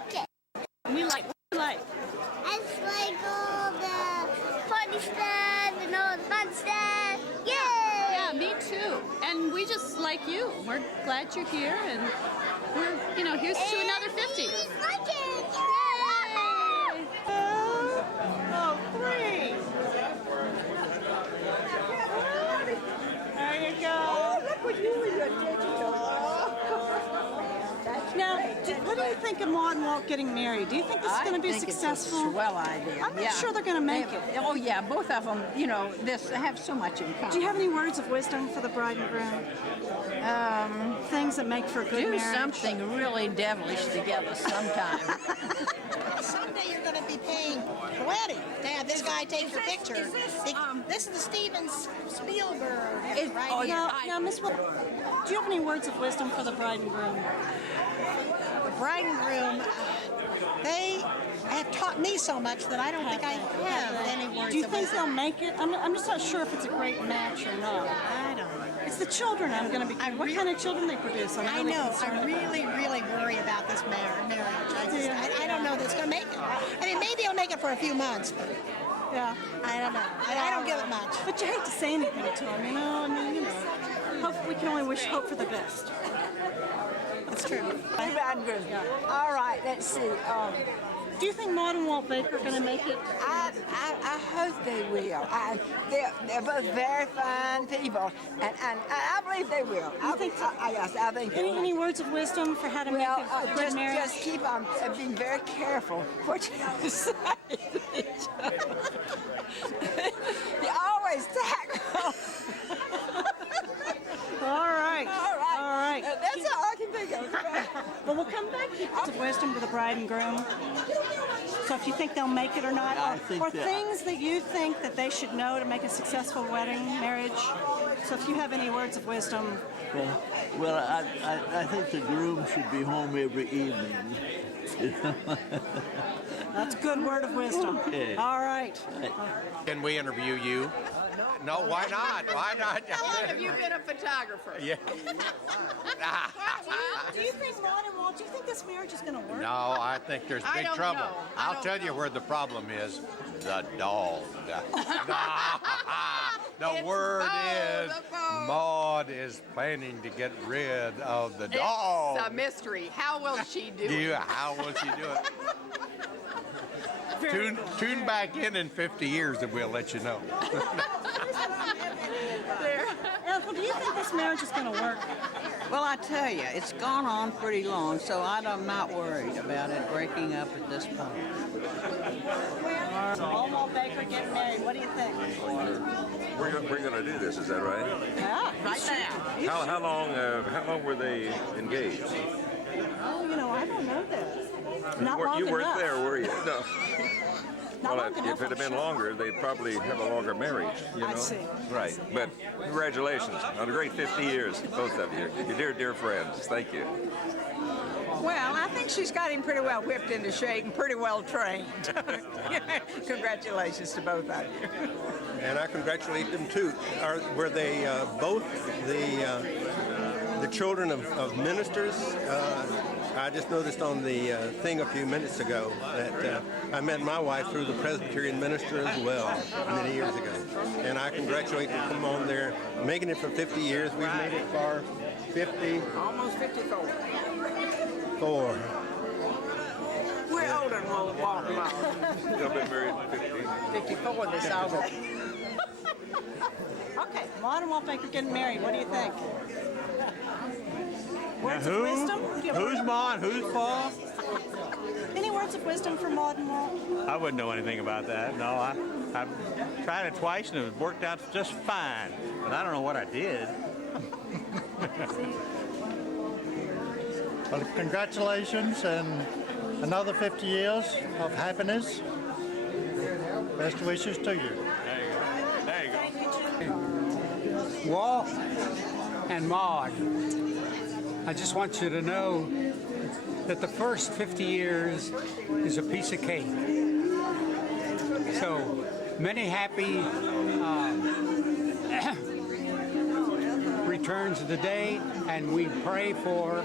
like it. We like, what do you like? It's like all the funny stuff and all the fun stuff. Yay! Yeah, me too. And we just like you. We're glad you're here, and we're, here's to another 50. Like it. Yay! Oh, 3. There you go. Look what you with your digital. Now, what do you think of Maude and Walt getting married? Do you think this is going to be successful? It's a swell idea. I'm not sure they're going to make it. Oh yeah, both of them. This have so much in common. Do you have any words of wisdom for the bride and groom? Things that make for a good Do marriage? something really devilish together sometime. Someday you're going to be paying the wedding to have this guy take your picture. This is the Steven Spielberg right here. Now, Miss Walt, do you have any words of wisdom for the bride and groom? The bride and groom, they have taught me so much that I don't think I have any words Do you of think wisdom. they'll make it? I'm just not sure if it's a great match or not. I don't know. It's the children I'm going to be. What kind of children they produce? I know. I really, really worry about this marriage. I don't know that it's going to make it. I mean, maybe it'll make it for a few months, but Yeah. I don't know. I don't give it much. But you hate to say anything to them, we can only hope for the best. It's true. All right, let's see. Do you think Maude and Walt Baker are going to make it? I hope they will. They're both very fine people, and I believe they will. I think Any words of wisdom for how to make a good marriage? just keep on being very careful what you say to each other. You always tackle. All right. That's all I can think of. Well, we'll come back to words of wisdom for the bride and groom. So if you think they'll make it or not, or things that you think that they should know to make a successful wedding, marriage. So if you have any words of wisdom. Well, I think the groom should be home every evening. That's a good word of wisdom. Okay. All right. Can we interview you? No, why not? Why not? How long have you been a photographer? Yeah. Do you think Maude and Walt, do you think this marriage is going to work? No, I think there's big don't trouble. know. I'll tell you where the problem is. The dog. The word is Maude is planning to get rid of the dog. It's a mystery. How will she do it? How will she do it? Tune back in 50 years and we'll let you know. Ethel, do you think this marriage is going to work? Well, I tell you, it's gone on pretty long, so I'm not worried about it breaking up at this point. Walt Baker getting married. What do you think? We're going to do this, is that right? Yeah, Right now. How long were they engaged? Oh, I don't know that. Not long You weren't enough. there, were you? No. Not Well, long enough, if it had I'm been sure. longer, they'd probably have a longer marriage, I see. Right. But congratulations on a great 50 years, both of you. You're dear, dear friends. Thank you. Well, I think she's got him pretty well whipped into shape and pretty well trained. Congratulations to both of you. And I congratulate them too. Were they both the children of ministers? I just noticed on the thing a few minutes ago that I met my wife through the Presbyterian minister as well many years ago. And I congratulate them from on there, making it for 50 years. We've made it for 50. Almost 54. 4. We're older than Walt and Maude. They've been married 50. 54 this August. Okay, Maude and Walt Baker getting married. What do you think? Words of wisdom? Who's Maude? Who's Paul? Any words of wisdom for Maude and Walt? I wouldn't know anything about that. No, I've tried it twice and it worked out just fine. But I don't know what I did. Well, congratulations and another 50 years of happiness. Best wishes to you. There you go. Walt and Maude, I just want you to know that the first 50 years is a piece of cake. So many happy turns of the day, and we pray for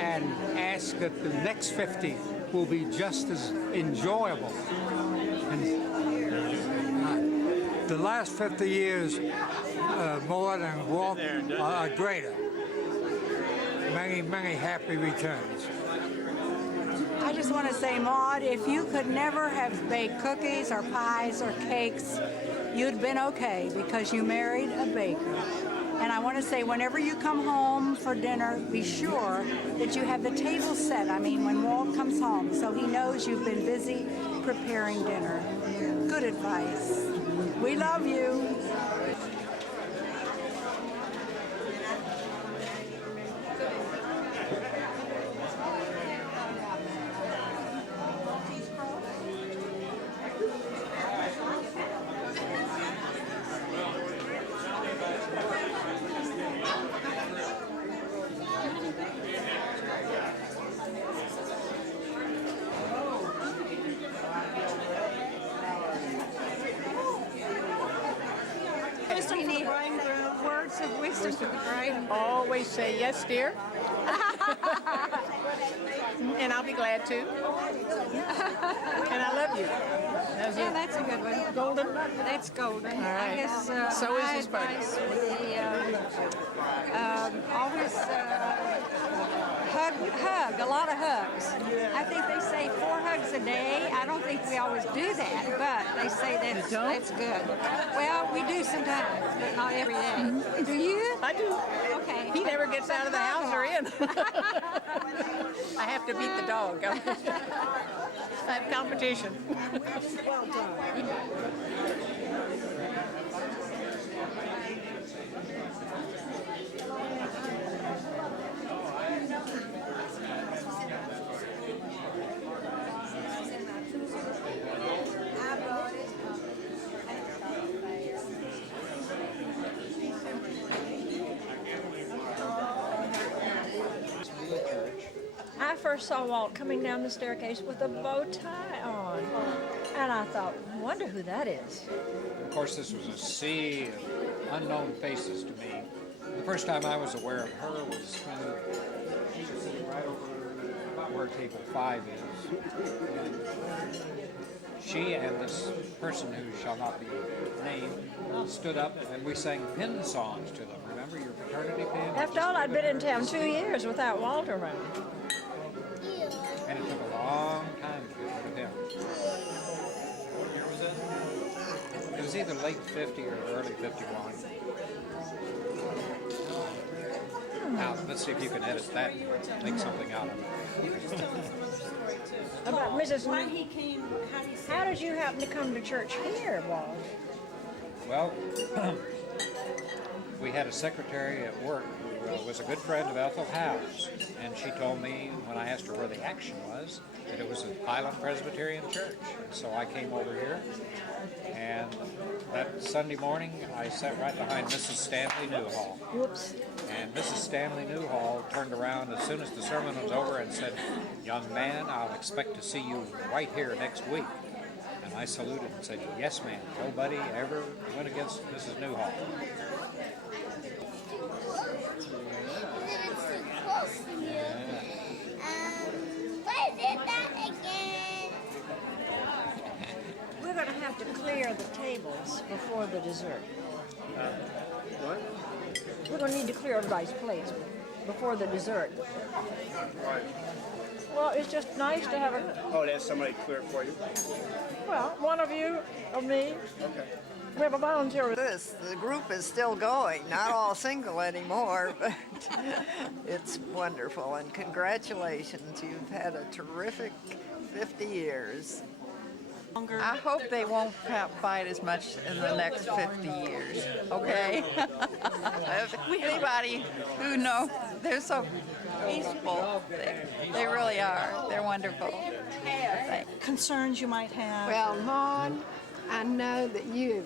and ask that the next 50 will be just as enjoyable. And the last 50 years, Maude and Walt are greater. Many, many happy returns. I just want to say, Maude, if you could never have baked cookies or pies or cakes, you'd been okay because you married a baker. And I want to say, whenever you come home for dinner, be sure that you have the table set. I mean, when Walt comes home, so he knows you've been busy preparing dinner. Good advice. We love you. Words of wisdom to the bride. Always say yes, dear. And I'll be glad to. And I love you. Yeah, that's a good one. Golden? That's golden. All right. I guess So is my his buddy. advice would be always hug, a lot of hugs. I think they say 4 hugs a day. I don't think we always do that, but they say that's good. Well, we do sometimes, but not every day. Do you? I do. Okay. He never gets out of the house or in. I have to beat the dog. I have competition. Well done. I first saw Walt coming down the staircase with a bow tie on, and I thought, wonder who that is. Of course, this was a sea of unknown faces to me. The first time I was aware of her was when she was sitting right over where table 5 is. And she and this person who shall not be named stood up and we sang pin songs to them. Remember your fraternity pin? After all, I'd been in town 2 years without Walt around. And it took a long time to get rid of him. What year was it? It was either late 50 or early 51. Now, let's see if you can edit that and make something out of it. About Mrs. How did you happen to come to church here, Walt? Well, we had a secretary at work who was a good friend of Ethel Howe's, and she told me when I asked her where the action was that it was at Highland Presbyterian Church. And so I came over here, and that Sunday morning I sat right behind Mrs. Stanley Newhall. Whoops. And Mrs. Stanley Newhall turned around as soon as the sermon was over and said, "Young man, I'll expect to see you right here next week." And I saluted and said, "Yes, ma'am. Nobody ever went against Mrs. Newhall." It's too close to you. What is that again? We're going to have to clear the tables before the dessert. What? We're going to need to clear everybody's plates before the dessert. Right. Well, it's just nice to have a... Oh, there's somebody clear it for you? Well, one of you, or me. Okay. We have a volunteer. The group is still going, not all single anymore, but it's wonderful. And congratulations, you've had a terrific 50 years. I hope they won't fight as much in the next 50 years, okay? Anybody who knows, they're so peaceful. They really are. They're wonderful. Concerns you might have? Well, Maude, I know that you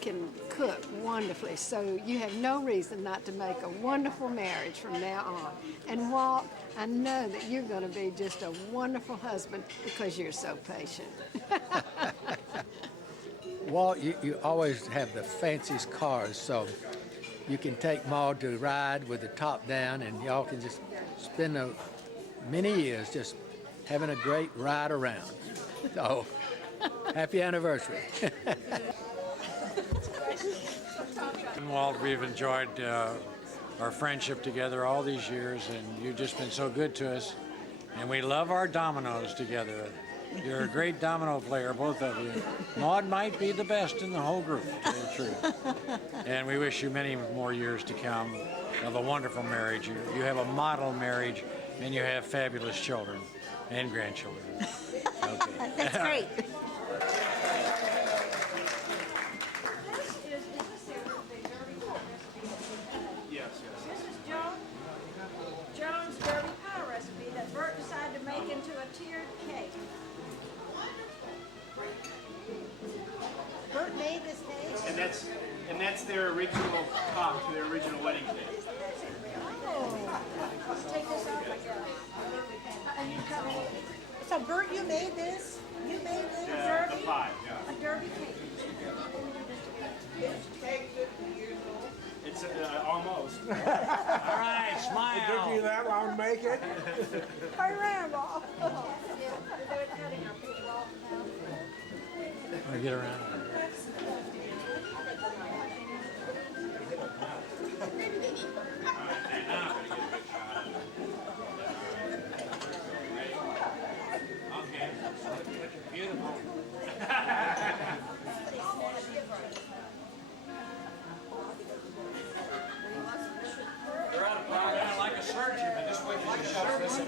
can cook wonderfully, so you have no reason not to make a wonderful marriage from now on. And Walt, I know that you're going to be just a wonderful husband because you're so patient. Walt, you always have the fanciest cars, so you can take Maude to ride with the top down, and y'all can just spend many years just having a great ride around. So, happy anniversary. Walt, we've enjoyed our friendship together all these years, and you've just been so good to us. And we love our dominoes together. You're a great domino player, both of you. Maude might be the best in the whole group, to tell you the truth. And we wish you many more years to come of a wonderful marriage. You have a model marriage, and you have fabulous children and grandchildren. Okay. That's great. This is Joan's Derby pie recipe that Bert decided to make into a tiered cake. Bert made this cake? And that's their original cup to their original wedding cake. Oh. Take this off, I guess. And you come in. So Bert, you made this? You made this? The pie, yeah. A Derby cake. It's almost. All right, smile. It took you that long to make it? I ran off. I'll get around. Beautiful. They're out of pie, like a surgeon, but just wait till you shove this in.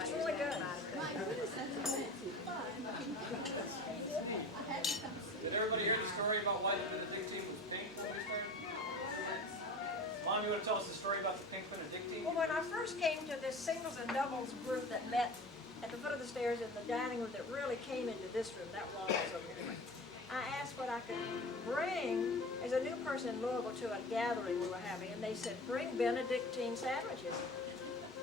It's really good. Did everybody hear the story about why the Benedictine was pink when we started? Mom, you want to tell us the story about the pink Benedictine? Well, when I first came to this singles and doubles group that met at the foot of the stairs in the dining room that really came into this room, that wall was over here, I asked what I could bring as a new person in Louisville to a gathering we were having, and they said, bring Benedictine sandwiches.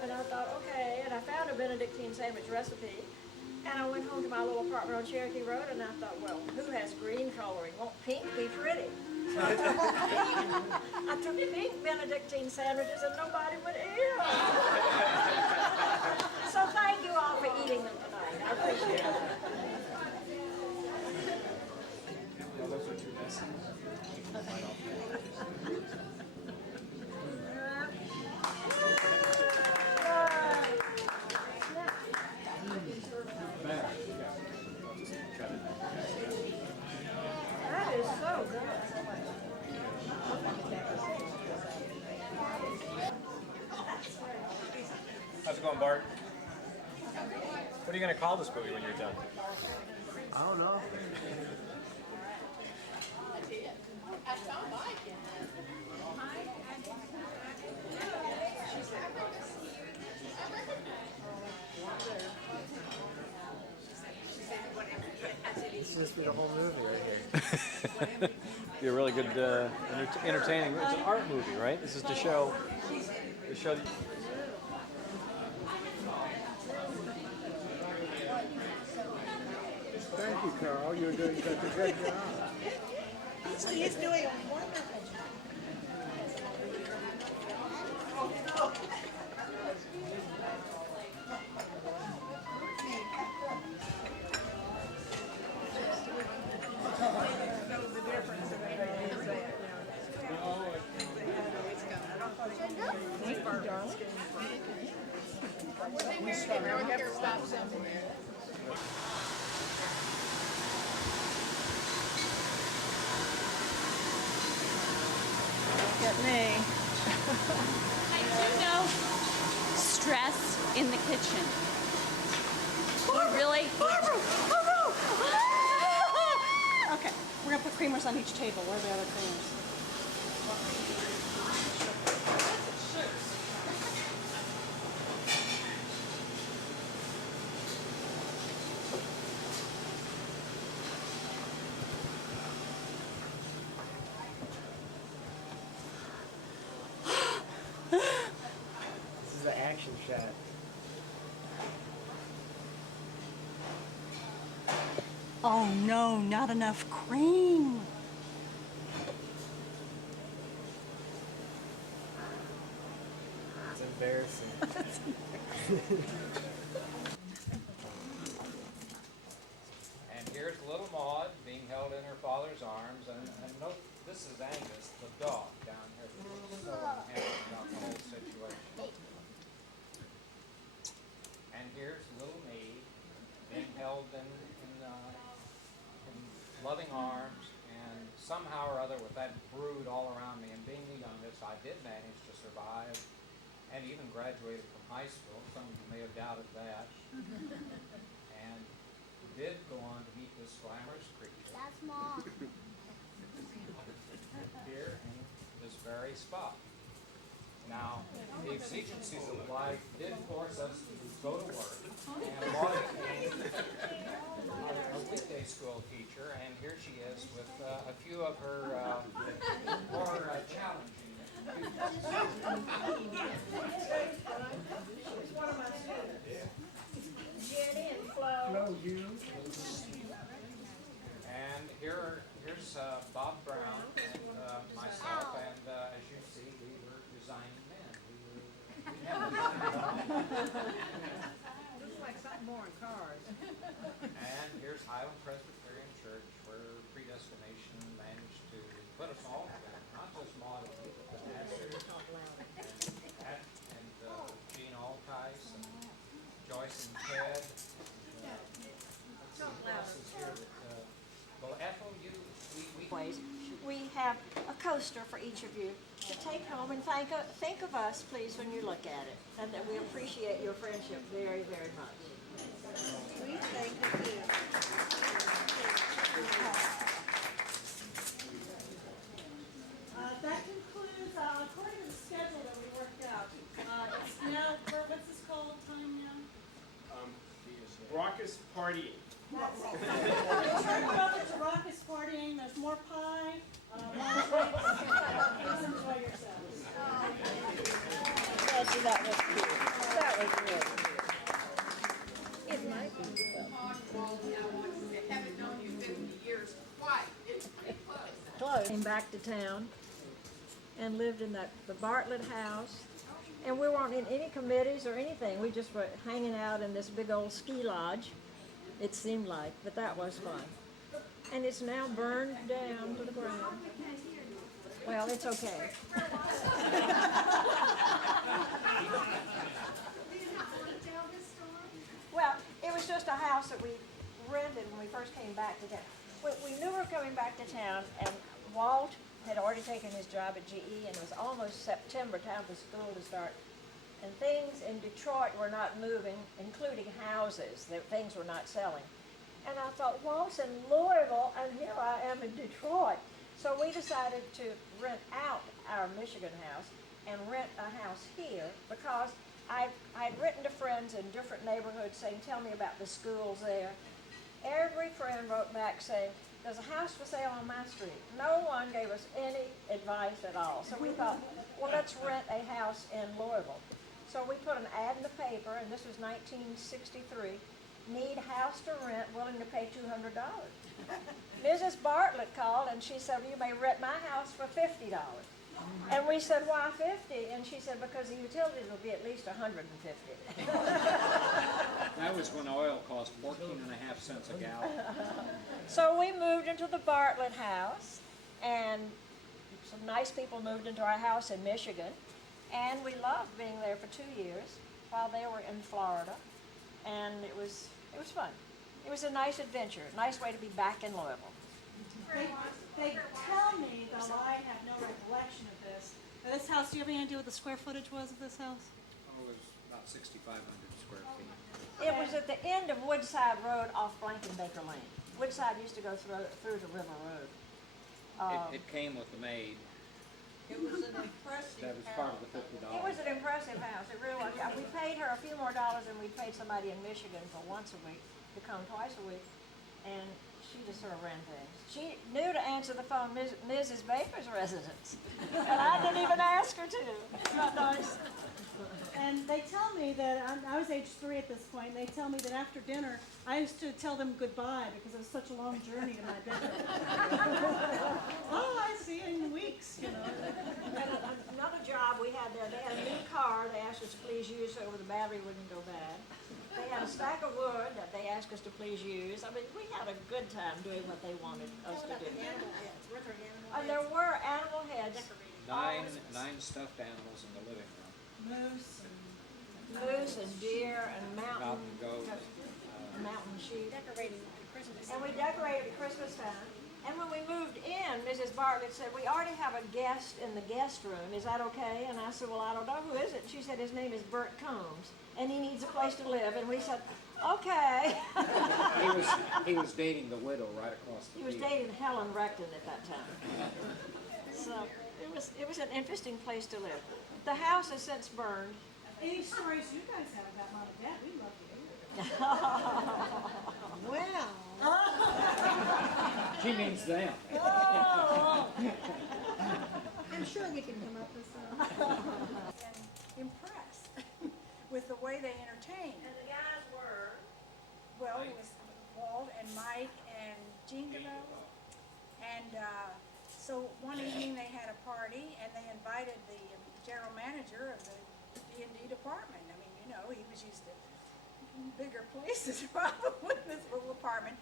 And I thought, okay, and I found a Benedictine sandwich recipe, and I went home to my little apartment on Cherokee Road, and I thought, well, who has green coloring? Won't pink be pretty? So I took pink Benedictine sandwiches, and nobody would eat them. So thank you all for eating them tonight. I appreciate it. Well, those are too messy. That is so good. How's it going, Bart? What are you going to call this movie when you're done? I don't know. This is the whole movie right here. Be a really good, entertaining. It's an art movie, right? This is to show. Thank you, Carl. You're doing such a good job. He's doing a wonderful job. Now we have to stop somewhere. Get me. I do know stress in the kitchen. Really? Okay, we're gonna put creamers on each table. Where are the other creamers? This is the action shot. Oh no, not enough cream. embarrassing. And here's little Maude being held in her father's arms, and note, this is Angus, the dog, down here, that looks so unhappy about the whole situation. And here's little me being held in loving arms, and somehow or other with that brood all around me, and being the youngest, I did manage to survive and even graduated from high school. Some of you may have doubted that. And did go on to meet this glamorous creature. That's Mom. Here in this very spot. Now, the exigencies of life did force us to go to work, and Maude became a weekday school teacher, and here she is with a few of her more challenging students. She's one of my students. Jenny and Flo. And here's Bob Brown and myself, and as you see, we were designing men. Looks like something more in cars. And here's Highland Presbyterian Church, where predestination managed to put us all together, not just Maude, but the pastor, and Gene Altice, and Joyce and Ted. Let's see who else is here that, well, Ethel, We have a coaster for each of you to take home and think of us, please, when you look at it, and that we appreciate your friendship very, very much. We thank you. That concludes, according to the schedule that we worked out, it's now, what's this called, time now? Raucous partying. Turn it over to raucous partying. There's more pie, more drinks. Please enjoy yourselves. Yes, that was cute. That was good. It might be. Haven't known you 50 years quite. It's pretty close. Came back to town and lived in the Bartlett house. And we weren't in any committees or anything. We just were hanging out in this big old ski lodge, it seemed like, but that was fun. And it's now burned down to the ground. Well, it's okay. Well, it was just a house that we rented when we first came back to town. We knew we were coming back to town, and Walt had already taken his job at GE, and it was almost September, time for school to start. And things in Detroit were not moving, including houses. Things were not selling. And I thought, Walt's in Louisville, and here I am in Detroit. So we decided to rent out our Michigan house and rent a house here, because I'd written to friends in different neighborhoods saying, tell me about the schools there. Every friend wrote back saying, there's a house for sale on my street. No one gave us any advice at all. So we thought, well, let's rent a house in Louisville. So we put an ad in the paper, and this was 1963, need house to rent, willing to pay $200. Mrs. Bartlett called, and she said, you may rent my house for $50. And we said, why 50? And she said, because the utilities will be at least 150. That was when oil cost 14.5 cents a gallon. So we moved into the Bartlett house, and some nice people moved into our house in Michigan, and we loved being there for 2 years while they were in Florida, and it was fun. It was a nice adventure, nice way to be back in Louisville. They tell me, though I have no recollection of this, that this house, do you have any idea what the square footage was of this house? Oh, it was about 6,500 square feet. It was at the end of Woodside Road off Blankenbaker Lane. Woodside used to go through to River Road. It came with the maid. It was an impressive That was part of the $50. It was an impressive house. It really was. We paid her a few more dollars than we paid somebody in Michigan for once a week to come twice a week, and she just sort of ran things. She knew to answer the phone, Mrs. Baker's residence, and I didn't even ask her to. Isn't that nice? And they tell me that I was age 3 at this point, and they tell me that after dinner, I used to tell them goodbye because it was such a long journey to my bedroom. Oh, I see you in weeks, you know. And another job we had there, they had a new car they asked us to please use so the battery wouldn't go bad. They had a stack of wood that they asked us to please use. I mean, we had a good time doing what they wanted us to do. And there were animal heads. Nine stuffed animals in the living room. Moose and deer and mountain Goat. mountain sheep. Decorating at Christmas. And we decorated at Christmas time. And when we moved in, Mrs. Bartlett said, we already have a guest in the guest room. Is that okay? And I said, well, I don't know. Who is it? She said, his name is Bert Combs. And he needs a place to live. And we said, okay. He was dating the widow right across the He was field. dating Helen Recton at that time. So it was an interesting place to live. The house has since burned. Any stories you guys have about Mom and Dad, we'd love to hear. Well. She means them. Oh. I'm sure we can come up with some. And impressed with the way they entertained. And the guys were? Well, it was Walt and Mike and Jean DeVoe. And so one evening they had a party and they invited the general manager of the D&D department. I mean, you know, he was used to bigger places probably in this little apartment.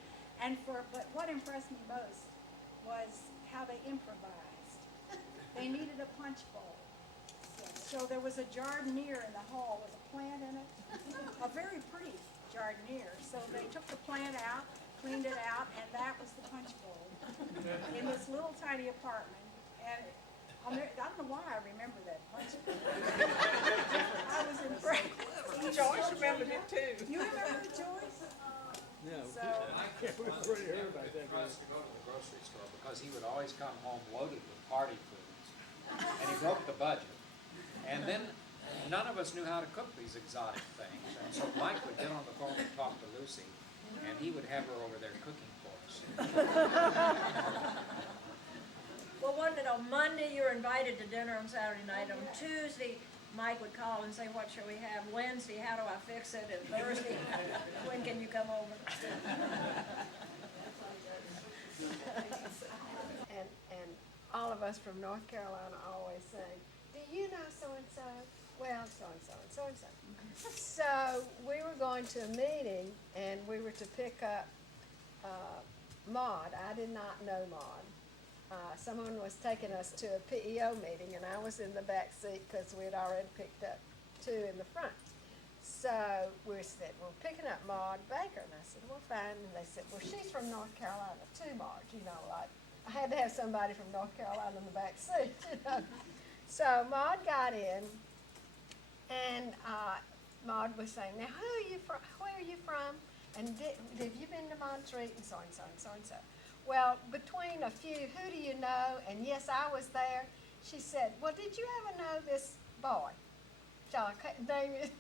But what impressed me most was how they improvised. They needed a punch bowl. So there was a jardiniere in the hall with a plant in it, a very pretty jardiniere. So they took the plant out, cleaned it out, and that was the punch bowl in this little tiny apartment. And I don't know why I remember that punch bowl. I was impressed. Joyce remembered it too. You remember it, Joyce? No. So, We've already heard about that. For us to go to the grocery store because he would always come home loaded with party foods, and he broke the budget. And then none of us knew how to cook these exotic things, and so Mike would get on the phone and talk to Lucy, and he would have her over there cooking for us. Well, on Monday you were invited to dinner on Saturday night. On Tuesday, Mike would call and say, what shall we have? Wednesday, how do I fix it? And Thursday, when can you come over? And all of us from North Carolina always say, do you know so-and-so? Well, so-and-so and so-and-so. So we were going to a meeting, and we were to pick up Maude. I did not know Maude. Someone was taking us to a PEO meeting, and I was in the back seat because we had already picked up 2 in the front. So we said, we're picking up Maude Baker. And I said, well, fine. And they said, well, she's from North Carolina too, Maude. You know, like, I had to have somebody from North Carolina in the back seat, you know. So Maude got in, and Maude was saying, now, who are you from? Where are you from? And have you been to Montreat? And so-and-so and so-and-so. Well, between a few, who do you know? And yes, I was there. She said, well, did you ever know this boy? Shall I name it?